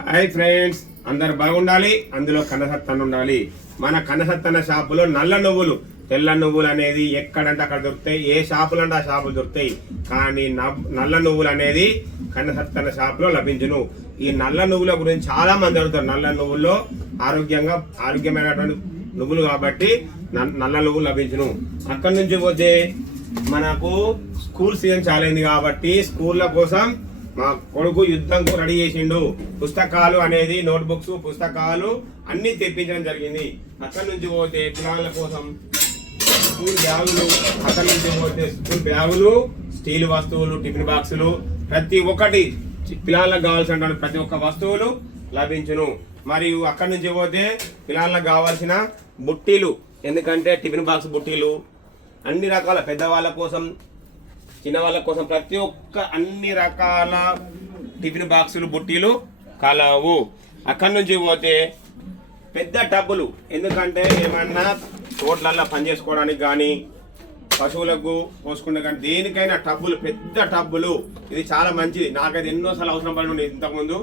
Hi friends, అందరు బాగుండాలి. అందులో కన్నసత్తన్న ఉండాలి. మన కన్నసత్తన్న షాపులో నల్ల నువ్వులు, తెల్ల నువ్వులు అనేది ఎక్కడంటే అక్కడ దొరుకుతాయి. ఏ షాపులు అంటే ఆ షాపులు దొరుకుతాయి. కానీ నల్ల నువ్వులు అనేది కన్నసత్తన్న షాపులో లభించును. ఈ నల్ల నువ్వుల గురించి చాలా మంది అడుగుతారు. నల్ల నువ్వుల్లో ఆరోగ్యమైనటువంటి నువ్వులు కాబట్టి నల్ల నువ్వులు లభించును. అక్కడి నుంచి పోతే మనకు స్కూల్ సీజన్ చాలా అయింది కాబట్టి స్కూళ్ళ కోసం మా కొడుకు యుద్ధంకు రెడీ చేసిండు. పుస్తకాలు అనేది నోట్బుక్స్, పుస్తకాలు అన్ని తెప్పించడం జరిగింది. అక్కడి నుంచి పోతే పిల్లల కోసం స్కూల్ బ్యాగులు, అక్కడి నుంచి పోతే స్కూల్ బ్యాగులు, స్టీల్ వస్తువులు, టిఫిన్ బాక్సులు, ప్రతి ఒక్కటి పిల్లలకు కావాల్సిన ప్రతి ఒక్క వస్తువులు లభించును. మరియు అక్కడి నుంచి పోతే పిల్లలకు కావాల్సిన బుట్టీలు, ఎందుకంటే టిఫిన్ బాక్స్ బుట్టీలు అన్ని రకాల పెద్దవాళ్ళ కోసం, చిన్నవాళ్ళ కోసం ప్రతి ఒక్క అన్ని రకాల టిఫిన్ బాక్సులు, బుట్టీలు కలవు. అక్కడి నుంచి పోతే పెద్ద టబ్బులు, ఎందుకంటే ఏమన్నా తోటలల్లో పనిచేసుకోవడానికి కానీ పశువులకు పోసుకుంటే కానీ దేనికైనా టబ్బులు, పెద్ద టబ్బులు. ఇది చాలా మంచిది. నాకైతే ఎన్నోసార్లు అవసరం పడి ఇంతకుముందు.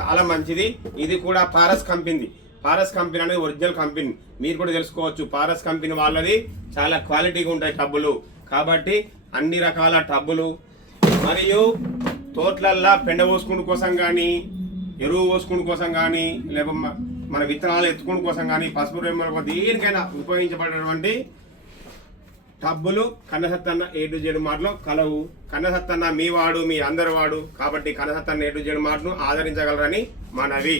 చాలా మంచిది. ఇది కూడా పారస్ కంపెనీ. పారస్ కంపెనీ అనేది ఒరిజినల్ కంపెనీ. మీరు కూడా తెలుసుకోవచ్చు. పారస్ కంపెనీ వాళ్ళది చాలా క్వాలిటీగా ఉంటాయి టబ్బులు. కాబట్టి అన్ని రకాల టబ్బులు, మరియు తోటలల్లో పెండ పోసుకునే కోసం కానీ, ఎరువు పోసుకునే కోసం కానీ, లేకపోతే మన విత్తనాలు ఎత్తుకునే కోసం కానీ, పసుపు రేమ్మల దేనికైనా ఉపయోగించబడేటువంటి టబ్బులు కన్నసత్తన్న A-Z మార్ట్లో కలవు. కన్నసత్తన్న మీ వాడు, మీ అందరి వాడు. కాబట్టి కన్నసత్తన్న A-Z మార్ట్ను ఆదరించగలరని మనవి.